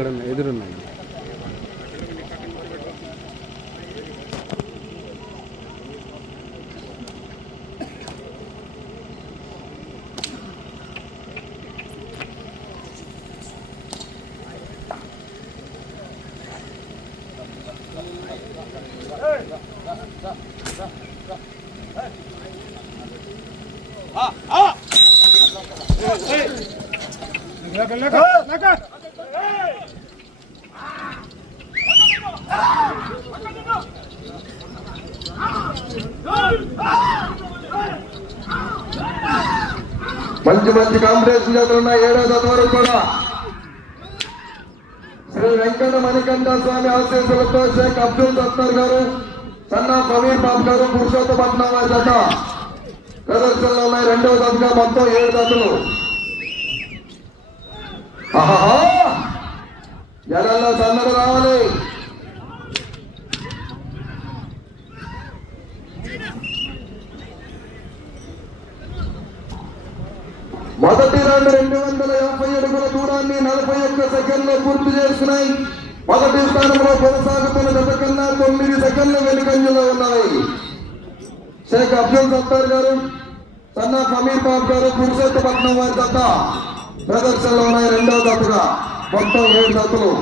ఇక్కడ ఎదురున్నాయి. మంచి మంచి కాంపిటీషన్ జరుగుతున్న 7వ తరగతి వరకు కూడా శ్రీ వెంకట మణికంఠ స్వామి ఆశీస్సులతో షేక్ అబ్దుల్ సత్తార్ గారు, సన్నా ప్రవీణ్ బాబు గారు, పురుషోత్తపట్నం వారి జత ప్రదర్శనలో ఉన్నాయి. 2వ జతగా మొత్తం 7 జతలు. ఆహా, జనాల్లో సందడి రావాలి. మొదటి రౌండ్ 280 అడుగుల దూరాన్ని 41 సెకండ్లో పూర్తి చేసుకున్నాయి. మొదటి స్థానంలో కొనసాగుతున్న జత కన్నా 9 సెకండ్ల వెనుకంజలో ఉన్నాయి. షేక్ అబ్దుల్ సత్తార్ గారు, సన్నా సమీర్ బాబు గారు, పురుషోత్తపట్నం వారి జత ప్రదర్శనలో ఉన్నాయి. 2వ జతగా మొత్తం 7 జతలు.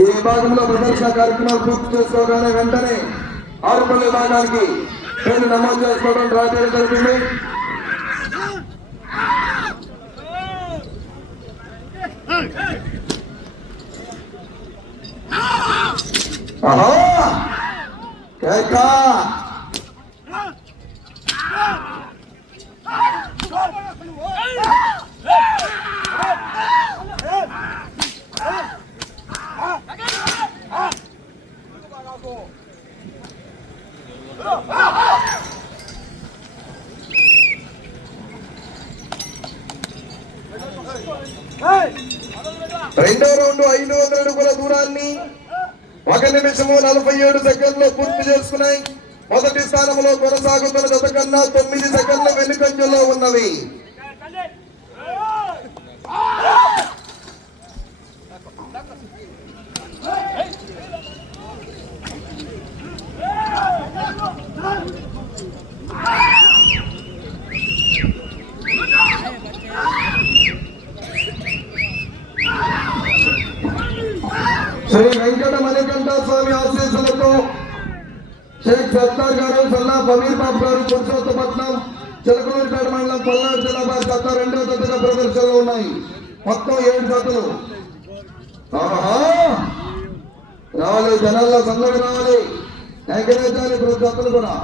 ఈ విభాగంలో ప్రదర్శన కార్యక్రమాలు పూర్తి చేసుకోగానే వెంటనే ఆరుపల్లి విభాగానికి పేరు నమోదు చేసుకోవడం డ్రా చేయడం జరుగుతుంది. రెండో రౌండ్ 500 అడుగుల దూరాన్ని 1 నిమిషము 47 సెకండ్లో పూర్తి చేసుకున్నాయి. మొదటి స్థానంలో కొనసాగుతున్న జత కన్నా 9 సెకండ్ల వెనుకంజలో ఉన్నవి. శ్రీ వెంకట మణికంఠ స్వామి ఆశీస్సులతో షేక్ సత్తార్ గారు, సన్నా సమీర్ బాబు గారు, పురుషోత్తపట్నం చిలకలూరుపేట మండలం పల్నాడు జిల్లా వారి జత 2వ జతగా ప్రదర్శనలో ఉన్నాయి. మొత్తం 7 జతలు. రావాలి, జనాల్లో సందడి రావాలి. ఎంకరేజాలి జతలు కూడా.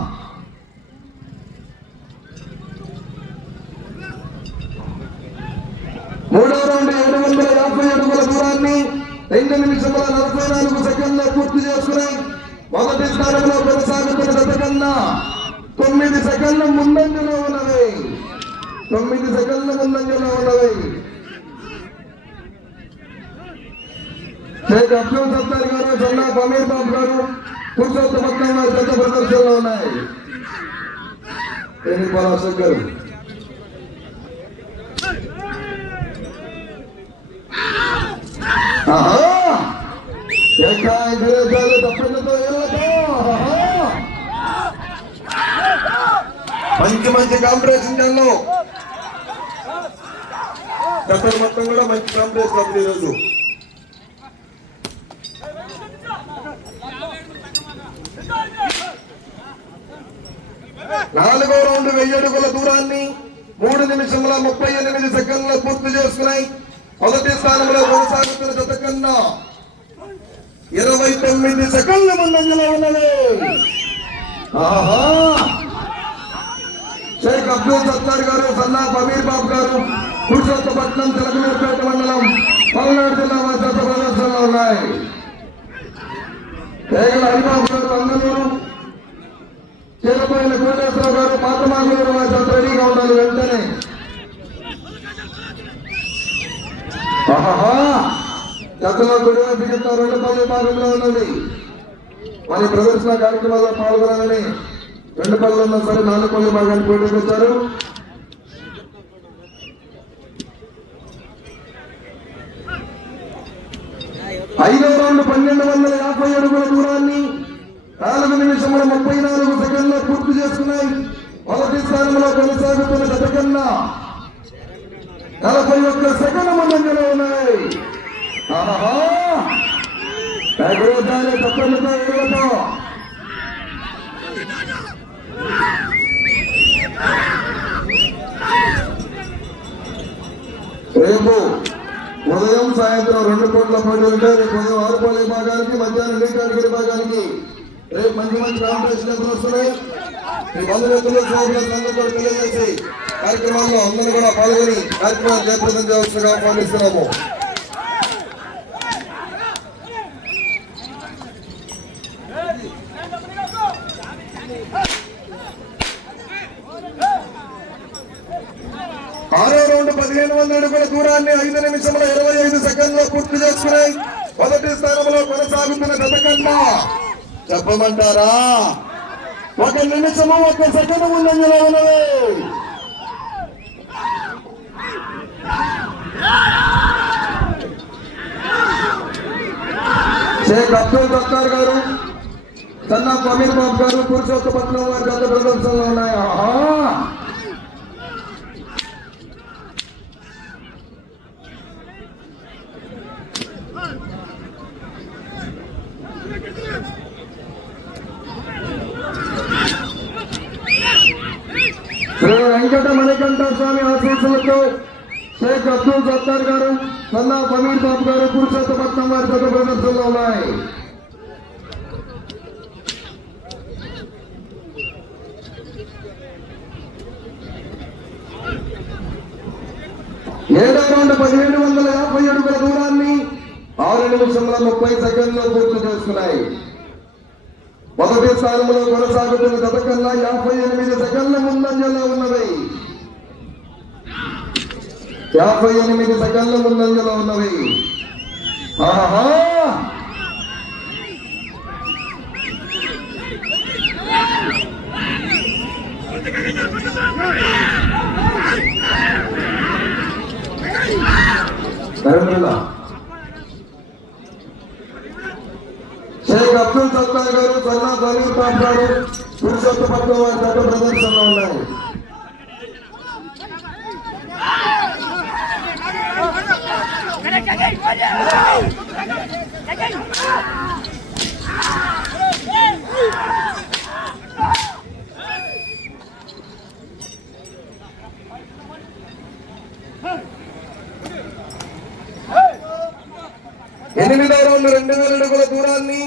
మూడో రౌండ్ 750 అడుగుల దూరాన్ని 2 నిమిషముల 44 సెకండ్లో పూర్తి చేసుకున్నాయి. మొదటి స్థానంలో కొనసాగుతున్న జత కన్నా 9 సెకండ్ల ముందంజలో ఉన్నవి. 9 సెకండ్ల ముందంజలో ఉన్నవి. షేక్ అబ్దుల్ సత్తార్ గారు, సన్నా సమీర్ బాబు గారు, పురుషోత్తపట్నం వారి జత ప్రదర్శనలో ఉన్నాయి. అశోక్ గారు మంచి మంచి కాంపిటీషన్ జన్లో జతలు మొత్తం కూడా మంచి కాంపిటీషన్ అప్పుడు ఈరోజు. నాలుగో రౌండ్ 1000 అడుగుల దూరాన్ని 3 నిమిషముల 38 సెకండ్లో పూర్తి చేసుకున్నాయి. మొదటి స్థానంలో కొనసాగుతున్న జత కన్నా 29 సెకండ్ల ముందంజలో ఉన్నది. షేక్ అబ్దుల్ సత్తార్ గారు, సన్నా సమీర్ బాబు గారు, పురుషోత్తపట్నం చిలకలూరుపేట మండలం పల్నాడు జిల్లా వారి జత ప్రదర్శనలో ఉన్నాయి. కేగల హరిబాబు గారు అంగనూరు, చీలపోయిన కోటేశ్వరరావు గారు పాతమాగూరు వారి జత రెడీగా ఉండాలి వెంటనే. జతలో గుడివైపు దిగుతా 2 భాగంలో ఉన్నది. మరి ప్రదర్శన కార్యక్రమాల్లో పాల్గొనాలని 2 పనులు ఉన్నా సరే 4 భాగాన్ని పోటీకి వచ్చారు. ఐదో రౌండ్ 1250 అడుగుల దూరాన్ని 4 నిమిషముల 34 సెకండ్లు పూర్తి చేసుకున్నాయి. మొదటి స్థానంలో కొనసాగుతున్న జత కన్నా 41 సెకండ్ల ముందంజలో ఉన్నాయి. తప్పనితో ఎదుగుతో రేపు ఉదయం సాయంత్రం 2 కోట్ల పోటీ ఉంటాయి. రేపు ఉదయం 6 కోట్ల విభాగానికి, మధ్యాహ్నం లీగ్ కేటగిరీ విభాగానికి రేపు మంచి మంచి కాంపిటీషన్ వస్తున్నాయి. ఈ 100 వ్యక్తులు సోదరులందరూ కూడా తెలియజేసి కార్యక్రమాల్లో అందరూ కూడా పాల్గొని కార్యక్రమాలు జయప్రదం చేయవలసిందిగా ఆహ్వానిస్తున్నాము. ఆరో రౌండ్ 1500 అడుగుల దూరాన్ని 5 నిమిషముల 25 సెకండ్లో పూర్తి చేసుకున్నాయి. మొదటి స్థానంలో కొనసాగుతున్న జత కన్నా చెప్పమంటారా 1 నిమిషము 1 సెకండ్ ముందంజలో ఉన్నది. షేక్ అబ్దుల్ సత్తార్ గారు, సన్నా అమీర్ బాబు గారు, పురుషోత్తపట్నం వారి గత ప్రదర్శనలో ఉన్నాయి. శ్రీ వెంకట మణికంఠ స్వామి ఆశీస్సులతో షేక్ అబ్దుల్ సత్తార్ గారు, సన్నా అమీర్ బాబు గారు, పురుషోత్తపట్నం వారి గత ప్రదర్శనలో ఉన్నాయి. ఏడో రౌండ్ 1750 అడుగుల దూరాన్ని 6 నిమిషముల 30 సెకండ్లో పూర్తి చేసుకున్నాయి. మొదటి స్థానంలో కొనసాగుతున్న జత కన్నా 58 సెకండ్ల ముందంజలో ఉన్నవి. 58 సెకండ్ల ముందంజలో ఉన్నవి. ఆహా, షేక్ అబ్దుల్ సత్తార్ గారు, సన్నా అమీర్ బాబు గారు, పురుషోత్తపట్నం వారి గత ప్రదర్శనలో ఉన్నాయి. ఎనిమిదో రౌండ్ 2000 అడుగుల దూరాన్ని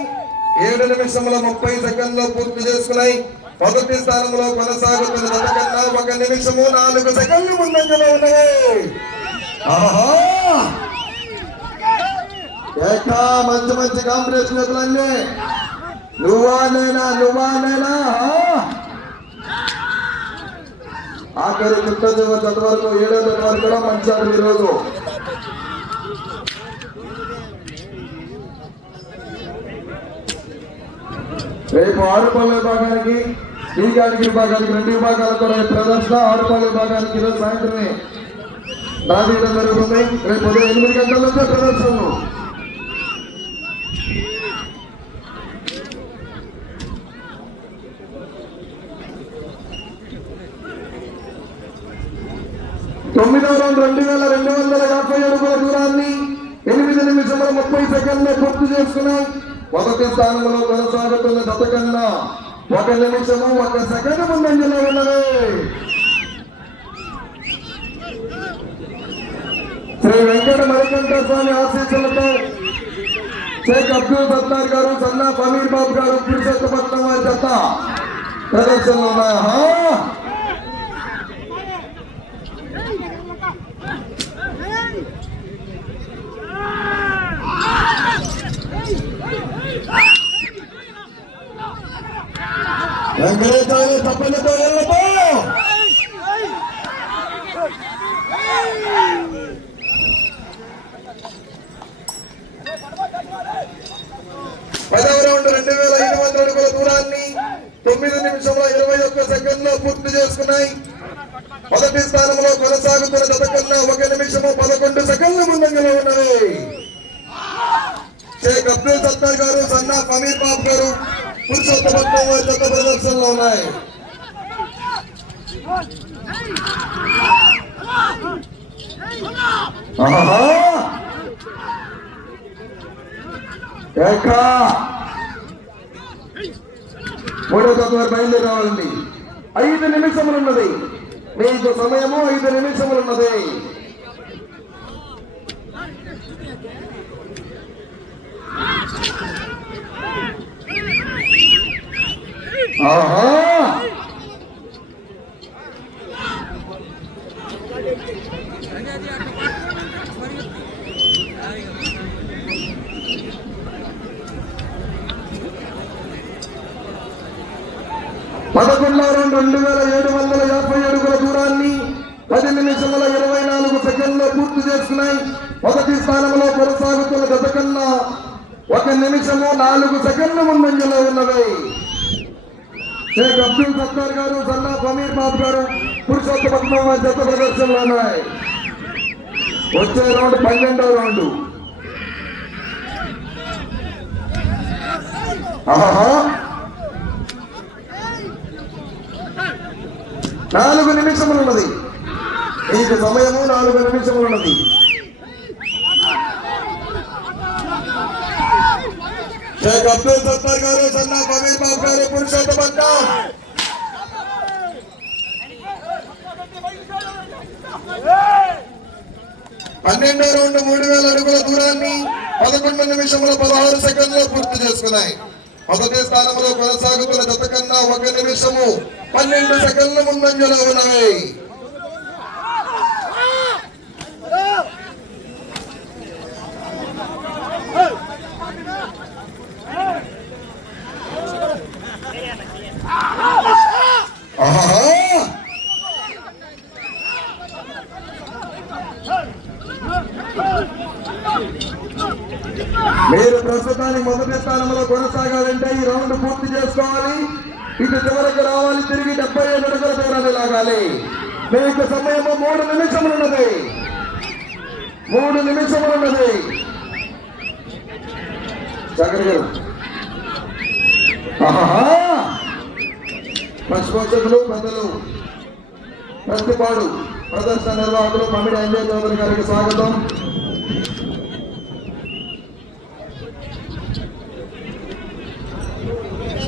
7 నిమిషముల 30 సెకండ్లో పూర్తి చేసుకున్నాయి. మొదటి స్థానంలో కొనసాగుతున్న జత కన్నా 1 నిమిషము 4 సెకండ్లు ముందంజలో ఉన్నాయి. ఆహా, మంచి మంచి కాంపిటీషన్ ఎదులన్నీ నువ్వా నేనా ఆఖరి జత వరకు 7వ జత వరకు కూడా మంచి ఆటలు ఈరోజు. రేపు 6 పళ్ళ విభాగానికి, లీగ్ కేటగిరీ విభాగానికి 2 విభాగాలకు ప్రదర్శన. 6 పళ్ళ విభాగానికి ఈరోజు సాయంత్రమే రాజీయడం జరుగుతుంది. రేపు ఉదయం 8 గంటల నుంచే ప్రదర్శనలు. తొమ్మిదవ రౌండ్ 2250 అడుగుల దూరాన్ని 8 నిమిషముల 30 సెకండ్లు పూర్తి చేసుకున్నాయి. మొదటి స్థానంలో కొనసాగుతున్న జత కన్నా 1 నిమిషము 1 సెకండ్ ముందంజలో ఉన్నది. శ్రీ వెంకట మణికంఠ స్వామి ఆశీస్సులతో షేక్ అబ్దుల్ సత్తార్ గారు, సన్నా అమీర్ బాబు గారు, పురుషోత్తపట్నం వారి జత ప్రదర్శనలో ఉన్నాయి. వెంకటేశ్వర తప్పనితో వెళ్ళతో 10వ రౌండ్ 2500 అడుగుల దూరాన్ని 9 నిమిషముల 21 సెకండ్లో పూర్తి చేసుకున్నాయి. మొదటి స్థానంలో కొనసాగుతున్న జత కన్నా 1 నిమిషము 11 సెకండ్ల ముందంజలో ఉన్నవి. పురుషోత్తపట్నం వారి జత ప్రదర్శనలో ఉన్నాయి. మూడో జత వారు బయలుదేరి రావాలండి. 5 నిమిషములు ఉన్నది మీకు సమయము. 5 నిమిషములు ఉన్నది. ఆహా 11వ రౌండ్ 2750 అడుగుల దూరాన్ని 10 నిమిషముల 24 సెకండ్లో పూర్తి చేసుకున్నాయి. మొదటి స్థానంలో కొనసాగుతున్న గత కన్నా 1 నిమిషము 4 సెకండ్ల ముందంజలో ఉన్నవి. షేక్ అబ్దుల్ సత్తార్ గారు, సన్నా సమీర్ బాబు గారు పురుషోత్తపట్నం వారి జత ప్రదర్శనలో ఉన్నాయి. వచ్చే రౌండ్ 12వ రౌండ్. ఆహా 4 నిమిషములు ఉన్నది మీకు సమయము. 4 నిమిషములు ఉన్నది. షేక్ అబ్దుల్ సత్తార్ గారు, సన్నా సమీర్ బాబు గారు పురుషోత్తపట్నం. 12వ రౌండ్ 3000 అడుగుల దూరాన్ని 11 నిమిషముల 16 సెకండ్లో పూర్తి చేసుకున్నాయి. మొదటి స్థానంలో కొనసాగుతున్న జత కన్నా 1 నిమిషము 12 సెకండ్ల ముందంజలో ఉన్నాయి. మీరు ప్రస్తుతానికి మొదటి స్థానంలో కొనసాగాలంటే ఈ రౌండ్ పూర్తి చేసుకోవాలి. ఇటు చివరికి రావాలి. తిరిగి 75 అడుగుల దూరాన్ని లాగాలి. మీకు సమయము 3 నిమిషములు ఉన్నది. 3 నిమిషములు ఉన్నది. పశుపోషకులు పెద్దలు ప్రతిపాడు ప్రదర్శన నిర్వాహకులు పమిడి అంజయ్ చౌదరి గారికి స్వాగతం.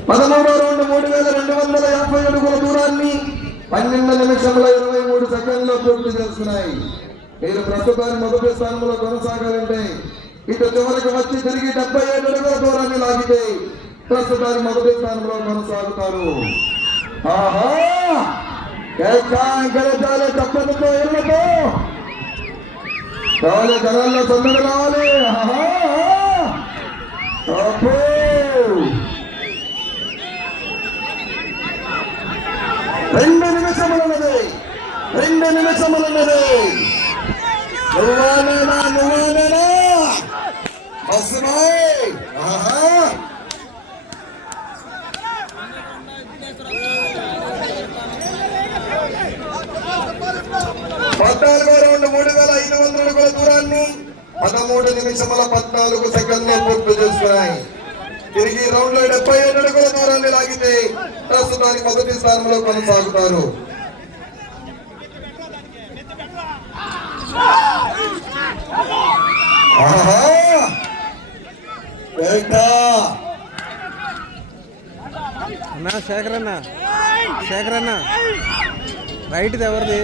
పదమూడవ రౌండ్ 3250 అడుగుల దూరాన్ని 12 నిమిషముల 23 సెకండ్లో పూర్తి చేస్తున్నాయి. మీరు ప్రస్తుతానికి మొదటి స్థానంలో కొనసాగాలంటే ఇటు చివరికి వచ్చి తిరిగి 75 అడుగుల దూరాన్ని లాగితే ప్రస్తుతానికి మొదటి స్థానంలో కొనసాగుతారు. ఆహా తప్పనితో ఏళ్ళతో కావాలి. జనాల్లో తొందరగా రావాలి. ఆహా 2 నిమిషములు ఉన్నది. 2 నిమిషములు ఉన్నది. నువ్వానేనా హస్నాయ్. ఆహా 14వ రౌండ్ 3500 అడుగుల దూరాన్ని 13 నిమిషముల 14 సెకండ్లో పూర్తి చేసుకున్నాయి. తిరిగి రౌండ్ లో 75 అడుగుల దూరాన్ని లాగితే ప్రస్తుతానికి మొదటి స్థానంలో కొనసాగుతారు. శేఖరన్న రైట్ ఎవరిది?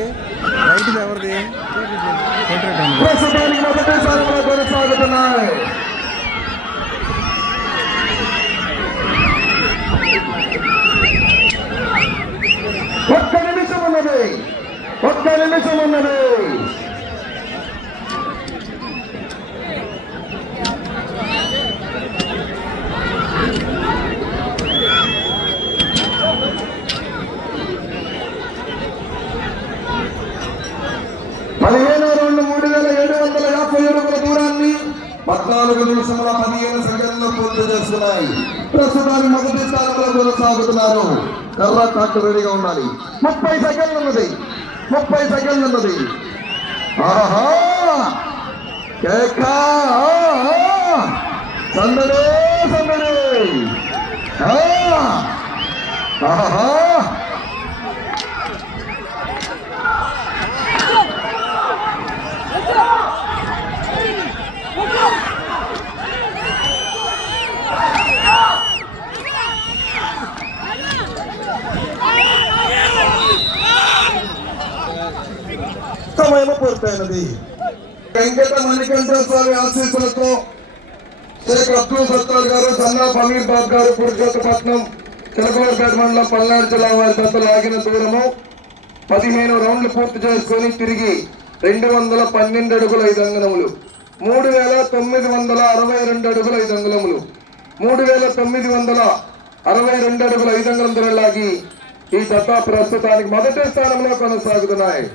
ప్రస్తుతానికి మొదటి స్థానంలో కొనసాగుతున్నాయి. ఒక్క నిమిషం ఉన్నది. 15వ రౌండ్ 3750 అడుగుల దూరాన్ని 14 నిమిషముల 15 సెకండ్లు పూర్తి చేస్తున్నాయి. ప్రస్తుతానికి మొదటి స్థానంలో కొనసాగుతున్నారు. కర్ర కాటు రెడీగా ఉండాలి. 30 సెకండ్లు ఉన్నది. ఆహా సందడే ఆహా సమయం పూర్తయినది. వెంకట మణికంఠ స్వామి ఆశీస్సులతో షేక్ అబ్దుల్ సత్తార్ గారు, సన్నా ఫమీర్ బాబ్ గారు, పురుషోత్తపట్నం, చిలకలూరుపేట మండలం, పల్నాడు జిల్లా వారి పెద్ద లాగిన దూరము 15 రౌండ్లు పూర్తి చేసుకుని తిరిగి 212 అడుగుల 5 అంగుళములు, 3962 అడుగుల 5 అంగుళములు, 3962 అడుగుల 5 అంగుళం లాగి ఈ జత ప్రస్తుతానికి మొదటి స్థానంలో కొనసాగుతున్నాయి.